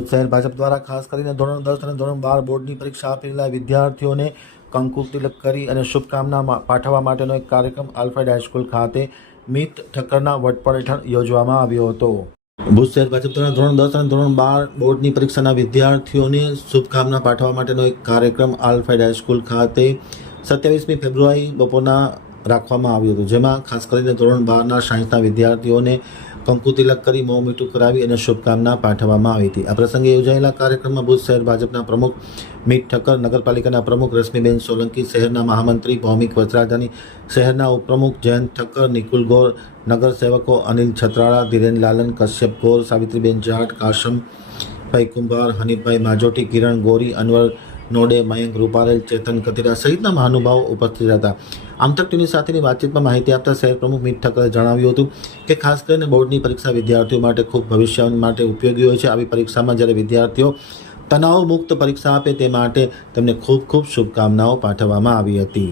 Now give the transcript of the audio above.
ભુજ શહેર ભાજપ દ્વારા ખાસ કરીને ધોરણ 10 અને ધોરણ 12 બોર્ડની પરીક્ષા આપી રહેલા વિદ્યાર્થીઓને કંકુ તિલક કરી અને શુભકામના પાઠવવા માટેનો એક કાર્યક્રમ આલ્ફ્રેડ હાઈસ્કૂલ ખાતે મિત ઠક્કરના વડપણ હેઠળ યોજવામાં આવ્યો હતો। ભુજ શહેર ભાજપ દ્વારા ધોરણ 10 અને ધોરણ 12 બોર્ડની પરીક્ષાના વિદ્યાર્થીઓને શુભકામના પાઠવવા માટેનો એક કાર્યક્રમ આલ્ફ્રેડ હાઈસ્કૂલ ખાતે 27મી ફેબ્રુઆરી બપોરના રાખવામાં આવ્યું હતું, જેમાં ખાસ કરીને ધોરણ 12ના 60ના વિદ્યાર્થીઓને કંકુ તિલક કરી મોં મીઠું કરાવી અને શુભકામના પાઠવવામાં આવી હતી। આ પ્રસંગે યોજાયેલા કાર્યક્રમમાં ભુજ શહેર ભાજપના પ્રમુખ મિત ઠક્કર, નગરપાલિકાના પ્રમુખ રશ્મિબેન સોલંકી, શહેરના મહામંત્રી ભૌમિક વચરાજાની, શહેરના ઉપપ્રમુખ જયંત ઠક્કર, નિકુલ ગોર, નગરસેવકો અનિલ છત્રાળા, ધીરેન લાલન, કશ્યપ ગોર, સાવિત્રીબેન જાટ, કાશમભાઈ કુંભાર, હનીફભાઈ માજોટી, કિરણ ગોરી, અનવર નોડે, મયંક રૂપારેલ, ચેતન કથિરા સહિતના મહાનુભાવો ઉપસ્થિત હતા। આમતક ટીવી સાથેની વાતચીતમાં માહિતી આપતા શહેર પ્રમુખ મિત ઠક્કરે જણાવ્યું હતું કે ખાસ કરીને બોર્ડની પરીક્ષા વિદ્યાર્થીઓ માટે ખૂબ ભવિષ્ય માટે ઉપયોગી હોય છે। આવી પરીક્ષામાં જ્યારે વિદ્યાર્થીઓ તણાવ મુક્ત પરીક્ષા આપે તે માટે તેમને ખૂબ ખૂબ શુભકામનાઓ પાઠવવામાં આવી હતી।